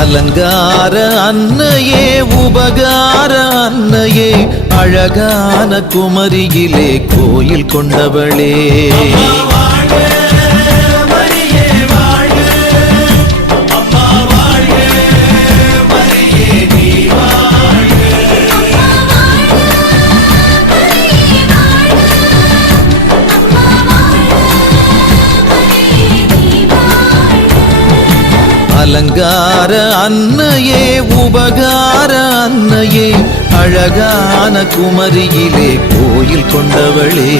அலங்கார அன்னையே உபகார அன்னையே அழகான குமரியிலே கோயில் கொண்டவளே அலங்கார அன்னையே உபகார அன்னையே அழகான குமரியிலே கோயில் கொண்டவளே